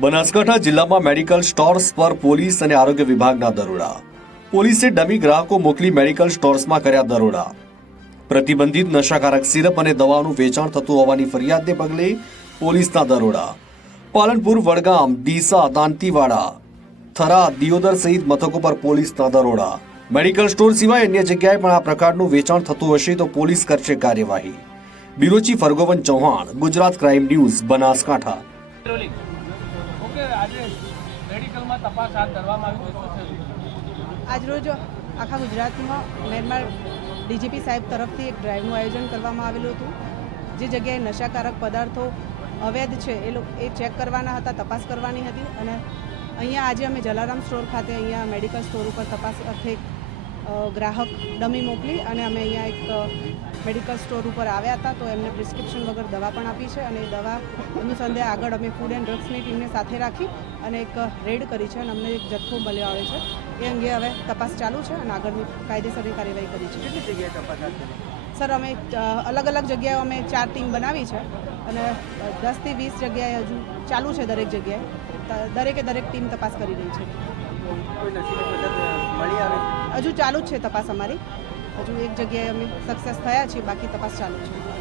બનાસકાંઠા જિલ્લામાં medical stores પર police અને આરોગ્ય વિભાગના દરોડા. પોલીસે ડમી ગ્રાહકો મોકલી મેડિકલ સ્ટોર્સમાં કર્યા દરોડા. પ્રતિબંધિત નશાકારક સિરપ અને દવાનું વેચાણ થતું હોવાની ફરિયાદને પગલે પોલીસના દરોડા. પાલનપુર, વડગામ, ડીસા, દાંતીવાડા, થરા, દિયોદર સહિત મથકો પર પોલીસના દરોડા. મેડિકલ સ્ટોર સિવાય અન્ય જગ્યાએ પણ આ પ્રકારનું વેચાણ થતું હશે તો પોલીસ કરશે કાર્યવાહી. Bureau chief Hargovan Chauhan, Gujarat crime news, Banaskantha. આજરોજ આખા ગુજરાતમાં મેરમાર ડીજીપી સાહેબ તરફથી એક ડ્રાઈવનું આયોજન કરવામાં આવેલું હતું. જે જગ્યાએ નશાકારક પદાર્થો અવૈધ છે એ ચેક કરવાના હતા, તપાસ કરવાની હતી. અને અહીંયા આજે અમે જલારામ સ્ટોર ખાતે અહીંયા મેડિકલ સ્ટોર ઉપર તપાસ અર્થે ગ્રાહક ડમી મોકલી અને અમે અહીંયા એક મેડિકલ સ્ટોર ઉપર આવ્યા હતા. તો એમને પ્રિસ્ક્રિપ્શન વગર દવા પણ આપી છે અને એ દવા અનુસંધાને આગળ અમે ફૂડ એન્ડ ડ્રગ્સની ટીમને સાથે રાખી અને એક રેડ કરી છે અને અમને એક જથ્થો મળ્યો આવે છે. એ અંગે હવે તપાસ ચાલુ છે અને આગળની કાયદેસરની કાર્યવાહી કરી છે. કેટલી જગ્યાએ તપાસ હાથ ધરી? સર, અમે અલગ અલગ જગ્યાએ અમે 4 ટીમ બનાવી છે અને 10 થી 20 જગ્યાએ હજુ ચાલુ છે. દરેક જગ્યાએ દરેકે ટીમ તપાસ કરી રહી છે. કોઈ નશીલા પદાર્થ મળી આવે? હજુ ચાલુ જ છે તપાસ અમારી. હજુ એક જગ્યાએ અમે સક્સેસ થયા છીએ, બાકી તપાસ ચાલુ છે.